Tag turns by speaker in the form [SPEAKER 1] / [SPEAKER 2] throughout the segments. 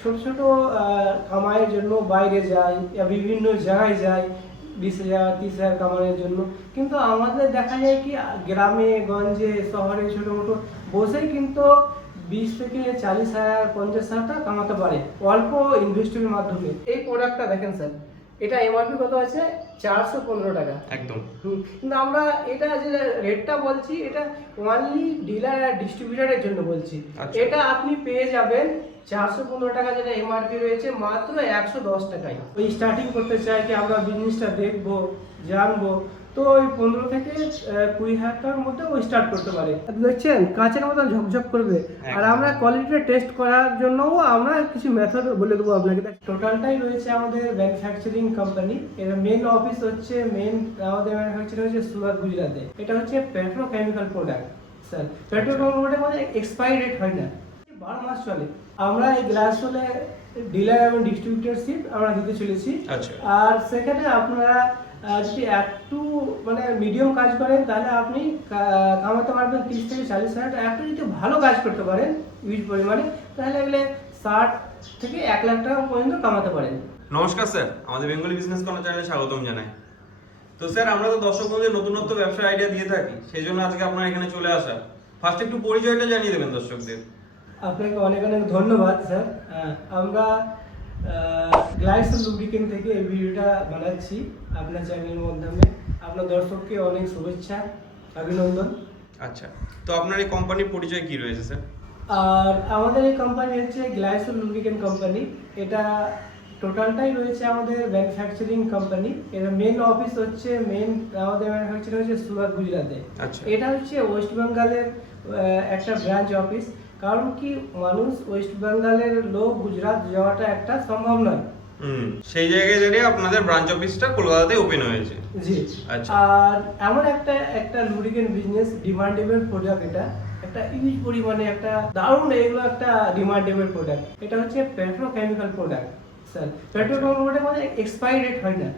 [SPEAKER 1] ছোট ছোট কামাইয়ের জন্য বাইরে যায় বিভিন্ন জায়গায় যায় বিশ হাজার, তিরিশ হাজার কামানোর জন্য। কিন্তু আমাদের দেখা যায় কি, গ্রামে, গঞ্জে, শহরে ছোটো মোটো বসেই কিন্তু বিশ থেকে চালিশ হাজার, পঞ্চাশ হাজার টাকা কামাতে পারে, অল্প ইনভেস্টমেন্টের মাধ্যমে। এই প্রোডাক্টটা দেখেন স্যার এটা এমআরপি কত আছে? চারশো পনেরো টাকা।
[SPEAKER 2] একদম।
[SPEAKER 1] কিন্তু আমরা এটা যে রেটটা বলছি এটা ওনলি ডিলার আর ডিস্ট্রিবিউটারের জন্য বলছি।
[SPEAKER 2] আচ্ছা।
[SPEAKER 1] এটা আপনি পেয়ে যাবেন চারশো পনেরো টাকা যেটা এমআরপি রয়েছে মাত্র একশো দশ টাকায়। ওই স্টার্টিং করতে চাই কি আমরা বিজনেসটা দেখব জানব তো ওই পনেরো থেকে কুড়ি হাজার টাকার মধ্যে ও স্টার্ট করতে পারে। দেখছেন কাঁচের মতন ঝকঝক করবে। আর আমরা কোয়ালিটিটা টেস্ট করার জন্যও আমরা কিছু মেথড বলে দেবো আপনাকে। টোটালটাই রয়েছে আমাদের ম্যানুফ্যাকচারিং কোম্পানি এর মেন অফিস হচ্ছে মেন আমাদের ম্যানুফ্যাকচারিং হচ্ছে সুরাট গুজরাটে। এটা হচ্ছে petrochemical product sir petrochemical product মানে এক্সপায়ারি ডেট হয় না। বারো মাস চলে। আমরা এই গ্লাস হলে ডিলার এবং ডিস্ট্রিবিউটারশিপ আমরা দিতে চলেছি।
[SPEAKER 2] আচ্ছা।
[SPEAKER 1] আর সেখানে আপনারা যদি একটু মানে মিডিয়াম কাজ করেন তাহলে আপনি কামাতে পারবেন তিরিশ থেকে চাল্লিশ হাজার টাকা। একটু যদি ভালো কাজ করতে পারেন ইউজ পরিমাণে তাহলে এগুলো ষাট থেকে এক লাখ টাকা পর্যন্ত কামাতে পারেন।
[SPEAKER 2] নমস্কার স্যার। আমাদের বেঙ্গলি বিজনেস কর্নার চ্যানেলে স্বাগতম জানাই। তো স্যার আমরা তো দর্শক বন্ধুদের নতুনত্ব ব্যবসার আইডিয়া দিয়ে থাকি সেই জন্য আজকে আপনার এখানে চলে আসা। ফার্স্ট একটু পরিচয়টা জানিয়ে দেবেন দর্শকদের।
[SPEAKER 1] আপনাকে অনেক অনেক ধন্যবাদ স্যার। আমরা গ্লাইস লুব্রিকেন থেকে এই ভিডিওটা বানাচ্ছি আপনার চ্যানেলের মাধ্যমে। আপনার দর্শককে অনেক শুভেচ্ছা অভিনন্দন।
[SPEAKER 2] আচ্ছা তো আপনার এই কোম্পানির পরিচয় কি রয়েছে স্যার
[SPEAKER 1] আর আমাদের এই কোম্পানি হচ্ছে গ্লাইসো লুব্রিকেন্ট কোম্পানি এটা টোটালটাই রয়েছে আমাদের ম্যানুফ্যাকচারিং কোম্পানি এর মেন অফিস হচ্ছে মেন আমাদের ম্যানুফ্যাকচারিং হচ্ছে সুরাট গুজরাটে।
[SPEAKER 2] আচ্ছা।
[SPEAKER 1] এটা হচ্ছে ওয়েস্ট বেঙ্গলের একটা ব্রাঞ্চ অফিস কারণ কি মানুষ ওয়েস্ট বেঙ্গলের লোক গুজরাট যাওয়াটা একটা সম্ভব নয়।
[SPEAKER 2] হুম সেই জায়গায় দাঁড়িয়ে আপনাদের ব্রাঞ্চ অফিসটা কলকাতাতে ওপেন হয়েছে।
[SPEAKER 1] জি।
[SPEAKER 2] আচ্ছা।
[SPEAKER 1] আর এমন একটা একটা লুব্রিকেন্ট বিজনেস ডিমান্ডেবল প্রোডাক্ট এটা। একটা ইউজ পরিমাণে একটা দারুণ এগুলো একটা ডিমান্ডেবল প্রোডাক্ট এটা হচ্ছে petrochemical product sir petrochemical product মানে এক্সপায়ারি ডেট হয় না।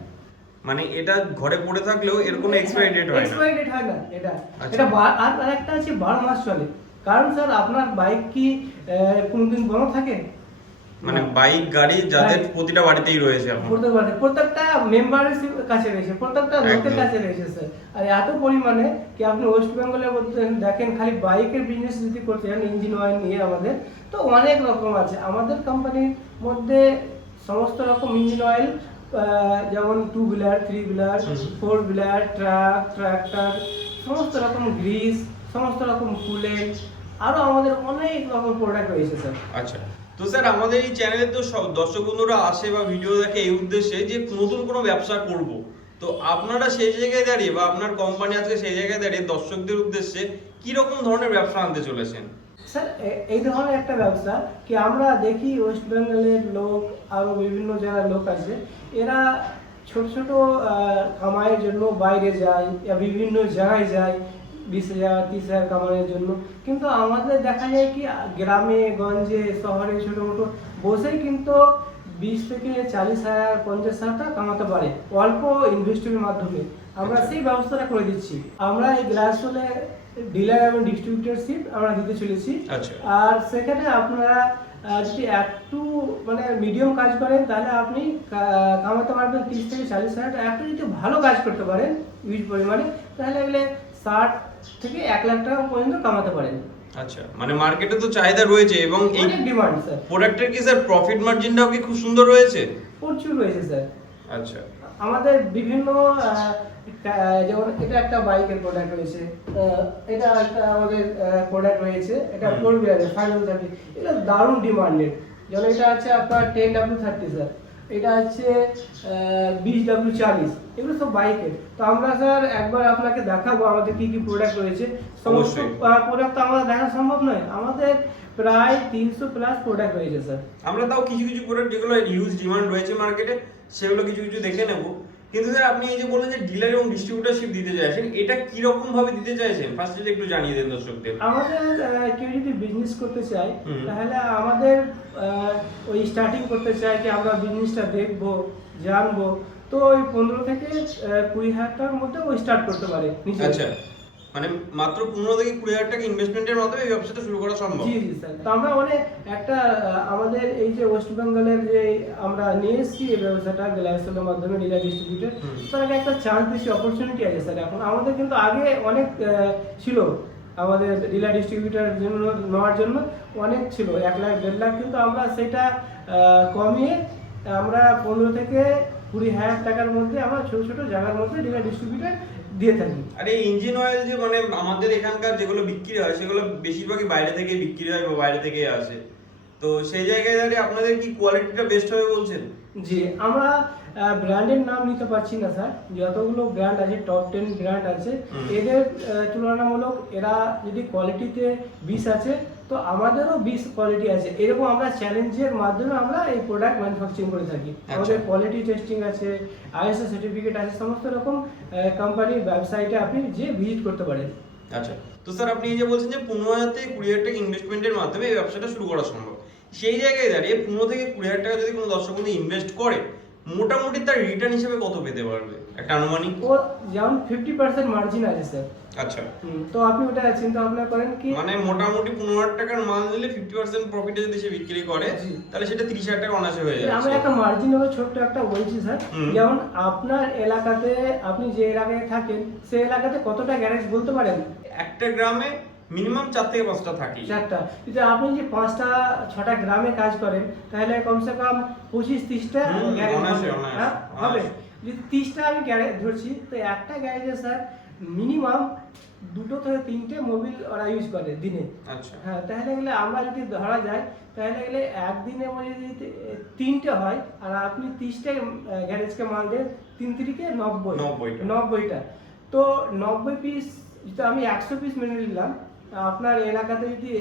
[SPEAKER 2] মানে এটা ঘরে পড়ে থাকলেও এর কোনো এক্সপায়ারি ডেট হয় না?
[SPEAKER 1] এক্সপায়ারি ডেট হয় না এটা।
[SPEAKER 2] আচ্ছা।
[SPEAKER 1] এটা আর আরেকটা আছে বারো মাস চলে। কারণ স্যার আপনার বাইক কি কোনোদিন বন্ধ থাকে?
[SPEAKER 2] মানে বাইক গাড়ি যাদের প্রতিটা বাড়িতেই রয়েছে
[SPEAKER 1] প্রত্যেক প্রত্যেকটা মেম্বারের কাছে রয়েছে প্রত্যেকটা লোকের কাছে রয়েছে স্যার। আর এত পরিমাণে কি আপনি ওয়েস্ট বেঙ্গলের মধ্যে দেখেন খালি বাইকের বিজনেস যদি করতে চান ইঞ্জিন অয়েল নিয়ে আমাদের তো অনেক রকম আছে। আমাদের কোম্পানির মধ্যে সমস্ত রকম ইঞ্জিন অয়েল যেমন two wheeler three wheeler four wheeler truck tractor সমস্ত রকম গ্রিস সমস্ত রকম কুলেন্ট আরও আমাদের অনেক রকম প্রোডাক্ট রয়েছে স্যার
[SPEAKER 2] আচ্ছা। তো স্যার আমাদের এই চ্যানেলে তো সব দর্শক বন্ধুরা আসে বা ভিডিও দেখে এই উদ্দেশ্যে যে নতুন কোনো ব্যবসা করব। তো আপনারা সেই জায়গায় দাঁড়িয়ে বা আপনার কোম্পানি আজকে সেই জায়গায় দাঁড়িয়ে দর্শকদের উদ্দেশ্যে কি রকম ধরনের ব্যবসা আনতে চলেছেন?
[SPEAKER 1] স্যার এই ধরনের একটা ব্যবসা কি আমরা দেখি ওয়েস্ট বেঙ্গলের লোক আরও বিভিন্ন জায়গার লোক আছে। এরা ছোট ছোট কামাইয়ের জন্য বাইরে যায় বা বিভিন্ন জায়গায় যায়। বিশ হাজার তিরিশ হাজার কামানোর জন্য। কিন্তু আমাদের দেখা যায় কি গ্রামে গঞ্জে শহরে ছোটো মোটো বসেই কিন্তু বিশ থেকে চালিশ হাজার পঞ্চাশ হাজার টাকা কামাতে পারে অল্প ইনভেস্টমেন্টের মাধ্যমে। আমরা
[SPEAKER 2] আচ্ছা।
[SPEAKER 1] সেই ব্যবস্থাটা করে দিচ্ছি। আমরা এই গ্লাস হলে ডিলার এবং ডিস্ট্রিবিউটারশিপ আমরা দিতে চলেছি।
[SPEAKER 2] আচ্ছা।
[SPEAKER 1] আর সেখানে আপনারা যদি একটু মানে মিডিয়াম কাজ করেন তাহলে আপনি কামাতে পারবেন তিরিশ থেকে চাল্লিশ হাজার টাকা। একটু যদি ভালো কাজ করতে পারেন ইউজ পরিমাণে তাহলে এগুলো ষাট থেকে এক লাখ টাকা পর্যন্ত কামাতে পারেন।
[SPEAKER 2] আচ্ছা মানে মার্কেটে তো চাহিদা রয়েছে এবং এই
[SPEAKER 1] ডিমান্ড স্যার
[SPEAKER 2] প্রোডাক্টের কি স্যার প্রফিট মার্জিনটাও কি খুব সুন্দর রয়েছে?
[SPEAKER 1] প্রচুর রয়েছে স্যার
[SPEAKER 2] আচ্ছা।
[SPEAKER 1] আমাদের বিভিন্ন যেমন এটা একটা বাইকের প্রোডাক্ট রয়েছে এটা একটা আমাদের প্রোডাক্ট রয়েছে এটা। ফোর হুইলারের ফাইনাল থার্টি এটা দারুণ ডিমান্ডেড যেমন এটা আছে আপনার টেন ডাব্লিউ থার্টি স্যার এটা আছে বিশ ডাব্লিউ চালিশ। এগুলো সব বাইকের। তো আমরা স্যার একবার আপনাকে দেখাবো আমাদের কি কি প্রোডাক্ট রয়েছে। সমস্ত। প্রোডাক্ট তো আমাদের দেখা সম্ভব নয়। আমাদের প্রায় তিনশো প্লাস প্রোডাক্ট রয়েছে স্যার।
[SPEAKER 2] আমরা তাও কিছু কিছু প্রোডাক্ট যেগুলো হিউজ ডিমান্ড রয়েছে মার্কেটে সেগুলো কিছু কিছু দেখে নেব। কিন্তু স্যার আপনি এই যে বললেন যে ডিলার এবং ডিস্ট্রিবিউটারশিপ দিতে চাইছেন এটা কি রকম ভাবে দিতে চাইছেন? ফার্স্ট যদি একটু জানিয়ে দেন দর্শকদের।
[SPEAKER 1] আমাদের কেউ যদি বিজনেস করতে চায় তাহলে আমাদের ওই স্টার্টিং করতে চাই কি আমরা বিজনেসটা দেখব জানব। তো ওই পনেরো থেকে কুড়ি হাজার টাকার মধ্যে ওই স্টার্ট করতে পারে
[SPEAKER 2] আচ্ছা মানে মাত্র পনেরো থেকে কুড়ি হাজার টাকা ইনভেস্টমেন্টের মাধ্যমে এই ব্যবসাটা শুরু করা সম্ভব?
[SPEAKER 1] জি জি স্যার তো আমরা মানে একটা আমাদের এই যে ওয়েস্ট বেঙ্গলের যে আমরা নিয়ে এসেছি এই ব্যবসাটা গ্লাসের মাধ্যমে ডিলার ডিস্ট্রিবিউটর। তার একটা চান্স দিচ্ছি অপরচুনিটি আছে স্যার এখন আমাদের কিন্তু আগে অনেক ছিল। আমাদের ডিলার ডিস্ট্রিবিউটার জন্য নেওয়ার জন্য অনেক ছিল। এক লাখ দেড় লাখ কিন্তু আমরা সেটা কমিয়ে আমরা পনেরো থেকে কুড়ি হাজার টাকার মধ্যে আমরা ছোট ছোট জায়গার মধ্যে ডিলার ডিস্ট্রিবিউটার দিয়ে থাকি।
[SPEAKER 2] আর এই ইঞ্জিন অয়েল যে মানে আমাদের এখানকার যেগুলো বিক্রি হয় সেগুলো বেশিরভাগই বাইরে থেকে বিক্রি হয় বা বাইরে থেকে আসে। তো সেই জায়গায় দাঁড়িয়ে আপনাদের কি কোয়ালিটিটা বেস্ট হবে বলছেন?
[SPEAKER 1] জি আমরা ব্র্যান্ডের নাম নিতে পারছি না স্যার যতগুলো ব্র্যান্ড আছে টপ টেন ব্র্যান্ড আছে এদের তুলনামূলক এরা যদি কোয়ালিটিতে বিষ আছে তো আমাদেরও বিষ কোয়ালিটি আছে। এরকম আমরা চ্যালেঞ্জের মাধ্যমে আমরা এই প্রোডাক্ট ম্যানুফ্যাকচারিং করে থাকি।
[SPEAKER 2] আচ্ছা।
[SPEAKER 1] আমাদের কোয়ালিটি টেস্টিং আছে আইএসও সার্টিফিকেট আছে সমস্ত রকম কোম্পানির ওয়েবসাইটে আপনি যে ভিজিট করতে পারেন।
[SPEAKER 2] আচ্ছা। তো স্যার আপনি এই যে বলছেন যে পনেরো হাজার থেকে কুড়ি হাজার টাকা ইনভেস্টমেন্টের মাধ্যমে এই ব্যবসাটা শুরু করা সম্ভব। সেই জায়গায় দাঁড়িয়ে পনেরো থেকে কুড়ি হাজার টাকা যদি কোনো দর্শক বন্ধু ইনভেস্ট করে মোটামুটি তার রিটার্ন হিসেবে কত পেতে পারবে? একটা আনুমানিক?
[SPEAKER 1] ও যেমন ফিফটি পার্সেন্ট মার্জিন আছে স্যার
[SPEAKER 2] আচ্ছা।
[SPEAKER 1] তো আপনি ওটা চিন্তা ভাবনা করেন কি?
[SPEAKER 2] মানে মোটামুটি পনেরো হাজার টাকার মাল নিলে ফিফটি পার্সেন্ট প্রফিটে যদি সে বিক্রি করে তাহলে সেটা তিরিশ হাজার টাকা অনাসে হয়ে
[SPEAKER 1] আমরা
[SPEAKER 2] যাচ্ছে
[SPEAKER 1] একটা মার্জিন হলো ছোট্ট একটা বলছি স্যার যেমন আপনার এলাকাতে আপনি যে এলাকায় থাকেন সেই এলাকাতে কতটা গ্যারেজ বলতে পারেন?
[SPEAKER 2] একটা গ্রামে মিনিমাম চার থেকে পাঁচটা থাকি।
[SPEAKER 1] চারটা। যদি আপনি যে পাঁচটা ছটা গ্রামে কাজ করেন তাহলে কমসে কম পঁচিশ তিরিশটা হবে। হ্যাঁ, হবে। যদি তিরিশটা আমি গ্যারেজ ধরছি তো একটা গ্যারেজে স্যার মিনিমাম দুটো থেকে তিনটে মোবিল ওরা ইউজ করে দিনে।
[SPEAKER 2] আচ্ছা।
[SPEAKER 1] হ্যাঁ তাহলে গেলে আমরা যদি ধরা যায় তাহলে গেলে একদিনে যদি তিনটে হয় আর আপনি তিরিশটা গ্যারেজকে মাল দেন তিন তিরিকে নব্বই।
[SPEAKER 2] নব্বইটা।
[SPEAKER 1] নব্বইটা। তো নব্বই পিস যদি আমি একশো পিস মেনে নিলাম আপনার এলাকাতে যদি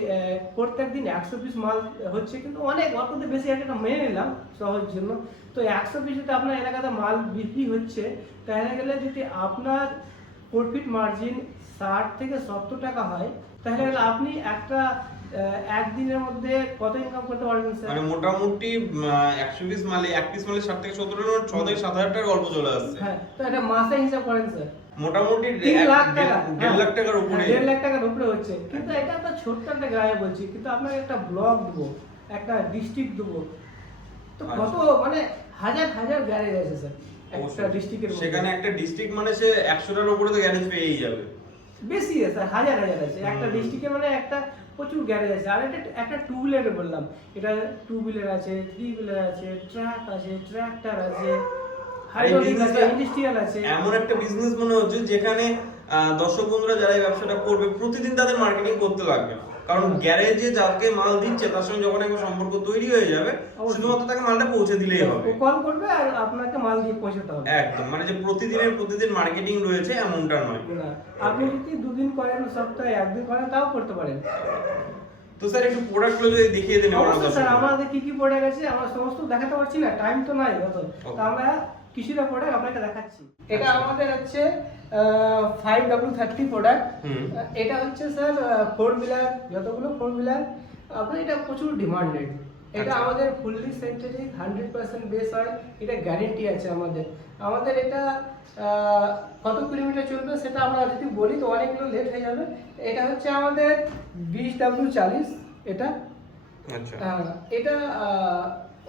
[SPEAKER 1] প্রত্যেক দিন একশো পিস মাল হচ্ছে কিন্তু অনেক অল্পতে বেশি একটা মেনে নিলাম সহজ জন্য। তো একশো পিস যদি আপনার এলাকাতে মাল বিক্রি হচ্ছে তাহলে গেলে যদি আপনার প্রফিট মার্জিন ষাট থেকে সত্তর টাকা হয় তাহলে গেলে আপনি একটা একদিনের মধ্যে কত ইনকাম করতে পারবেন স্যার
[SPEAKER 2] মানে মোটামুটি একশো পিস মালে এক পিস মালে ষাট থেকে সত্তর টাকা ছ থেকে সাত হাজার টাকা গল্প চলে আসছে।
[SPEAKER 1] হ্যাঁ তো এটা মাসে হিসাব করেন স্যার
[SPEAKER 2] মোটামুটি
[SPEAKER 1] লাখ
[SPEAKER 2] দেড়-
[SPEAKER 1] টাকা।
[SPEAKER 2] দেড় লাখ
[SPEAKER 1] হ্যাঁ,
[SPEAKER 2] টাকার উপরে।
[SPEAKER 1] দেড় লাখ টাকার উপরে হচ্ছে। কিন্তু এটা একটা ছোট্ট একটা গ্রামে বলছি কিন্তু আপনাকে একটা ব্লক দেবো একটা ডিস্ট্রিক্ট দেবো। তো কত
[SPEAKER 2] আচ্ছা।
[SPEAKER 1] মানে হাজার হাজার গ্যারেজ আছে স্যার একটা ডিস্ট্রিক্টের
[SPEAKER 2] সেখানে একটা ডিস্ট্রিক্ট মানে সে একশোটার উপরে তো গ্যারেজ পেয়েই যাবে।
[SPEAKER 1] বেশি আছে হাজার হাজার আছে। একটা। ডিস্ট্রিক্টে মানে একটা প্রচুর গ্যারেজ আছে। আর এটা একটা টু হুইলার বললাম। এটা টু হুইলার আছে থ্রি হুইলার আছে ট্রাক আছে ট্রাক্টর আছে।
[SPEAKER 2] এমন একটা বিজনেস মনে হচ্ছে যেখানে দর্শক বন্ধুরা যারা এই ব্যবসাটা করবে প্রতিদিন তাদের মার্কেটিং করতে লাগবে। কারণ গ্যারেজে যাকে মাল দিচ্ছে তার সঙ্গে যখন একটা সম্পর্ক তৈরি হয়ে যাবে শুধুমাত্র তাকে মালটা পৌঁছে দিলেই হবে।
[SPEAKER 1] কল করবে আর আপনাকে মাল দিয়ে পৌঁছাতে হবে।
[SPEAKER 2] একদম মানে যে প্রতিদিনের প্রতিদিন মার্কেটিং রয়েছে এমনটা নয়।
[SPEAKER 1] আপনি যদি দুদিন করেন সপ্তাহে একদিন করেন তাও করতে পারেন।
[SPEAKER 2] তো স্যার একটু প্রোডাক্টগুলো যদি দেখিয়ে দিন
[SPEAKER 1] অবশ্যই স্যার আমাদের কি কি প্রোডাক্ট আছে আমরা সমস্ত দেখাতে পারছি না টাইম তো নাই অত। তো আমরা কিছুটা প্রোডাক্ট আপনাকে দেখাচ্ছি। এটা
[SPEAKER 2] আচ্ছা।
[SPEAKER 1] আমাদের হচ্ছে ফাইভ ডাব্লু থার্টি প্রোডাক্ট এটা হচ্ছে স্যার ফোর হুইলার যতগুলো ফোর হুইলার আপনার এটা প্রচুর ডিমান্ডেড এটা
[SPEAKER 2] আচ্ছা।
[SPEAKER 1] আমাদের ফুললি সেন্টারিক হান্ড্রেড পার্সেন্ট বেস হয় এটা গ্যারেন্টি আছে আমাদের। আমাদের এটা আহ, কত কিলোমিটার চলবে সেটা আমরা যদি বলি তো অনেকগুলো লেট হয়ে যাবে। এটা হচ্ছে আমাদের বিশ ডাব্লু চালিশ এটা।
[SPEAKER 2] আচ্ছা।
[SPEAKER 1] এটা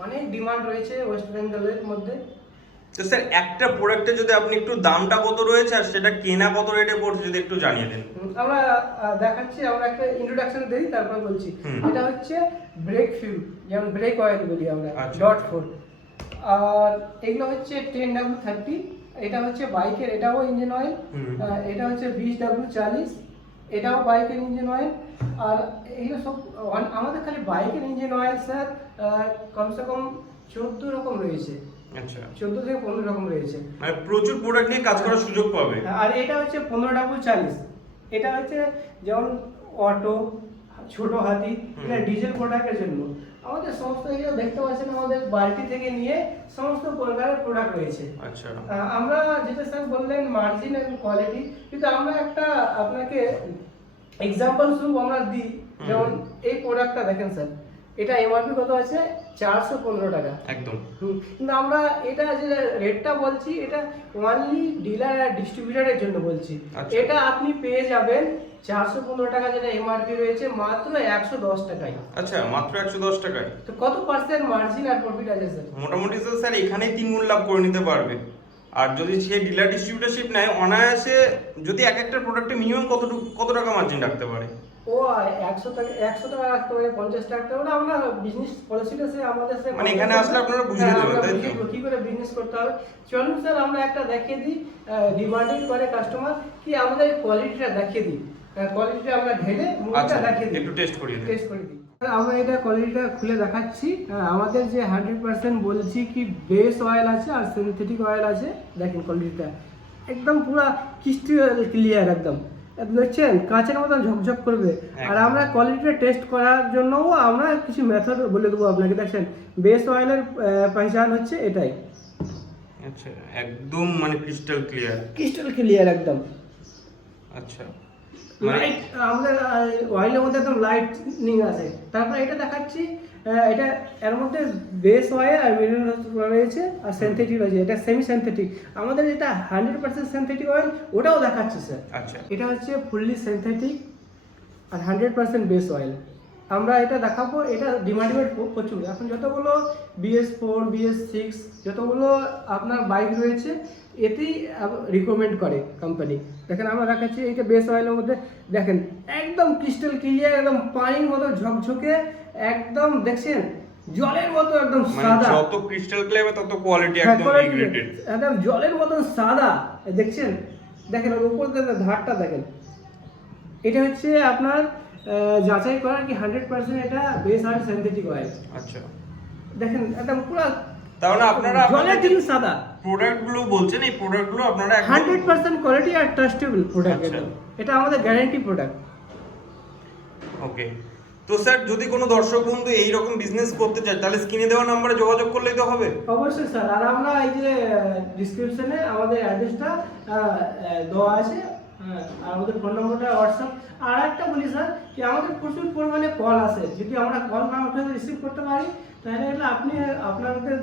[SPEAKER 1] অনেক ডিমান্ড রয়েছে ওয়েস্ট বেঙ্গলের মধ্যে।
[SPEAKER 2] তো স্যার একটা প্রোডাক্টে যদি আপনি একটু দামটা কত রয়েছে আর সেটা কেনা কত রেটে পড়ছে যদি একটু জানিয়ে দেন।
[SPEAKER 1] আমরা দেখাচ্ছি আমরা একটা ইন্ট্রোডাকশন দিই তারপর বলছি। এটা হচ্ছে ব্রেক ফিউল যেমন ব্রেক অয়েল বলি আমরা
[SPEAKER 2] আচ্ছা।
[SPEAKER 1] ডট ফোর আর এগুলো হচ্ছে টেন ডাব্লু থার্টি এটা হচ্ছে বাইকের এটাও ইঞ্জিন অয়েল এটা হচ্ছে বিশ ডাব্লু চালিশ এটাও বাইকের ইঞ্জিন অয়েল আর এইগুলো সব আমাদের খালি বাইকের ইঞ্জিন অয়েল স্যার কমসে কম চোদ্দ রকম রয়েছে।
[SPEAKER 2] আচ্ছা।
[SPEAKER 1] চোদ্দ থেকে পনেরো রকম রয়েছে।
[SPEAKER 2] মানে প্রচুর প্রোডাক্ট নিয়ে কাজ করার সুযোগ পাবে।
[SPEAKER 1] আর এটা হচ্ছে পনেরো ডাবল চালিশ এটা হচ্ছে যেমন অটো ছোট হাতি এটা ডিজেল প্রোডাক্টের জন্য। আমাদের সমস্ত এগুলো দেখতে পাচ্ছেন আমাদের বাল্টি থেকে নিয়ে সমস্ত প্রকারের প্রোডাক্ট রয়েছে।
[SPEAKER 2] আচ্ছা।
[SPEAKER 1] আমরা যেটা স্যার বললেন মার্জিন এবং কোয়ালিটি কিন্তু আমরা একটা আপনাকে এক্সাম্পল স্বরূপ আমরা দিই। যেমন এই প্রোডাক্টটা দেখেন স্যার এটা এমআরপি কত আছে? চারশো পনেরো টাকা।
[SPEAKER 2] একদম।
[SPEAKER 1] কিন্তু আমরা এটা যে রেটটা বলছি এটা ওনলি ডিলার আর ডিস্ট্রিবিউটারের জন্য বলছি।
[SPEAKER 2] আচ্ছা।
[SPEAKER 1] এটা আপনি পেয়ে যাবেন চারশো পনেরো টাকা যেটা এমআরপি রয়েছে মাত্র একশো দশ টাকায়।
[SPEAKER 2] আচ্ছা মাত্র একশো দশ টাকায়?
[SPEAKER 1] তো কত পার্সেন্ট মার্জিন আর প্রফিট আছে স্যার
[SPEAKER 2] মোটামুটি তো স্যার এখানেই তিন গুণ লাভ করে নিতে পারবে। আর যদি সে ডিলার ডিস্ট্রিবিউটারশিপ নেয় অনায়াসে যদি এক একটা প্রোডাক্টে মিনিমাম কতটুকু কত টাকা মার্জিন রাখতে পারে?
[SPEAKER 1] ও একশো টাকা একশো টাকা রাখতে পারে পঞ্চাশ টাকা রাখতে পারে। আমরা বিজনেস পলিসিটা সে আমাদের সে
[SPEAKER 2] মানে এখানে আসলে আপনারা বুঝিয়ে
[SPEAKER 1] হ্যাঁ,
[SPEAKER 2] দেবেন, তাই তো?
[SPEAKER 1] কি করে বিজনেস করতে হবে। চলুন স্যার আমরা একটা দেখিয়ে দিই ডিমান্ডিং করে কাস্টমার কি আমাদের কোয়ালিটিটা দেখিয়ে দিই। কোয়ালিটিটা আমরা ঢেলে মুখটা
[SPEAKER 2] আচ্ছা
[SPEAKER 1] দেখিয়ে দিই।
[SPEAKER 2] একটু টেস্ট করিয়ে দিন।
[SPEAKER 1] টেস্ট করে দিই। আমরা এটা কোয়ালিটিটা খুলে দেখাচ্ছি। আমাদের যে হান্ড্রেড পার্সেন্ট বলছি কি বেস অয়েল আছে আর সিনথেটিক অয়েল আছে দেখেন কোয়ালিটিটা একদম পুরা ক্রিস্টাল ক্লিয়ার একদম। দেখছেন কাঁচের মতন ঝকঝক করবে। আর আমরা কোয়ালিটিটা টেস্ট করার জন্যও আমরা কিছু মেথড বলে দেবো আপনাকে। দেখছেন বেস অয়েলের পহচান হচ্ছে এটাই।
[SPEAKER 2] আচ্ছা একদম মানে ক্রিস্টাল ক্লিয়ার
[SPEAKER 1] ক্রিস্টাল ক্লিয়ার একদম।
[SPEAKER 2] আচ্ছা।
[SPEAKER 1] লাইট আমাদের অয়েলের মধ্যে একদম লাইটনিং আছে। তারপরে এটা দেখাচ্ছি এটা এর মধ্যে বেস অয়েল আর মিনারেল রয়েছে আর সিনথেটিক রয়েছে। এটা সেমি সিনথেটিক আমাদের যেটা হান্ড্রেড পার্সেন্ট সিনথেটিক অয়েল ওটাও দেখাচ্ছে স্যার
[SPEAKER 2] আচ্ছা।
[SPEAKER 1] এটা হচ্ছে ফুললি সিনথেটিক আর হান্ড্রেড পার্সেন্ট বেস অয়েল আমরা এটা দেখাবো এটা ডিমান্ডেড প্রচুর। এখন যতগুলো বিএস ফোর বিএস সিক্স যতগুলো আপনার বাইক রয়েছে এতেই রিকমেন্ড করে কোম্পানি দেখেন আমরা দেখাচ্ছি এইটা বেস অয়েলের মধ্যে দেখেন একদম ক্রিস্টাল ক্লিয়ার একদম পানির মতো ঝকঝকে একদম দেখছেন জলের মতো একদম
[SPEAKER 2] মানে
[SPEAKER 1] সাদা।
[SPEAKER 2] যত ক্রিস্টাল ক্লিয়ার তত কোয়ালিটি
[SPEAKER 1] হ্যাঁ,
[SPEAKER 2] একদম
[SPEAKER 1] quality একদম জলের মতন সাদা। দেখছেন দেখেন ওর উপর ধারটা দেখেন। এটা হচ্ছে আপনার যাচাই করার কি হান্ড্রেড পার্সেন্ট এটা বেস আর সিনথেটিক অয়েল
[SPEAKER 2] আচ্ছা।
[SPEAKER 1] দেখেন একদম পুরো
[SPEAKER 2] তাহলে আপনারা
[SPEAKER 1] জলের দিন সাদা।
[SPEAKER 2] প্রোডাক্টগুলো বলছেন এই প্রোডাক্টগুলো আপনারা
[SPEAKER 1] হান্ড্রেড পার্সেন্ট কোয়ালিটি আর ট্রাস্টেবল প্রোডাক্ট
[SPEAKER 2] আচ্ছা।
[SPEAKER 1] এটা আমাদের গ্যারান্টি প্রোডাক্ট
[SPEAKER 2] ওকে তো স্যার যদি কোনো দর্শক বন্ধু এই রকম বিজনেস করতে চায় তাহলে স্ক্রিনে দেওয়া নম্বরে যোগাযোগ করলেই তো হবে?
[SPEAKER 1] অবশ্যই স্যার। আর আমরা এই যে ডিসক্রিপশনে আমাদের অ্যাড্রেসটা দেওয়া আছে। আর আমাদের ফোন নম্বরটা হোয়াটসঅ্যাপ আর একটা বলি স্যার কি আমাদের প্রচুর পরিমাণে কল আসে। যদি আমরা কল না উঠে রিসিভ করতে পারি তাহলে হলো আপনি আপনাদের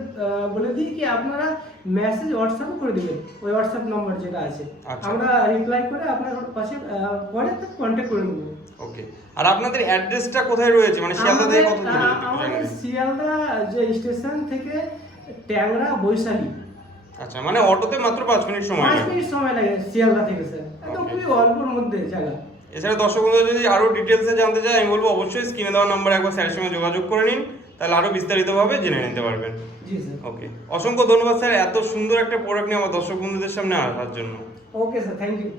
[SPEAKER 1] বলে দিই কি আপনারা মেসেজ হোয়াটসঅ্যাপ করে দেবেন ওই হোয়াটসঅ্যাপ নম্বর যেটা আছে।
[SPEAKER 2] আচ্ছা।
[SPEAKER 1] আমরা রিপ্লাই করে আপনার পাশে পরে কন্ট্যাক্ট করে নেব।
[SPEAKER 2] ওকে আর আপনাদের অ্যাড্রেসটা কোথায় রয়েছে? মানে শিয়ালদা থেকে কত দূরে
[SPEAKER 1] আমাদের-। শিয়ালদা যে স্টেশন থেকে ট্যাংরা বৈশালী।
[SPEAKER 2] আচ্ছা মানে অটোতে মাত্র পাঁচ মিনিট সময় লাগে।
[SPEAKER 1] মিনিট সময় লাগে শিয়ালদা থেকে স্যার একদম খুবই অল্পর মধ্যে জায়গা।
[SPEAKER 2] এছাড়া দর্শক বন্ধুরা যদি আরও ডিটেলসে জানতে চায় আমি বলব অবশ্যই স্ক্রিনে দেওয়া নাম্বার একবার স্যারের সঙ্গে যোগাযোগ করে নিন। তাহলে আরও বিস্তারিতভাবে জেনে নিতে পারবেন। ওকে অসংখ্য ধন্যবাদ স্যার। এত সুন্দর একটা প্রোডাক্ট নিয়ে আমার দর্শক বন্ধুদের সামনে আসার জন্য।
[SPEAKER 1] Okay sir thank you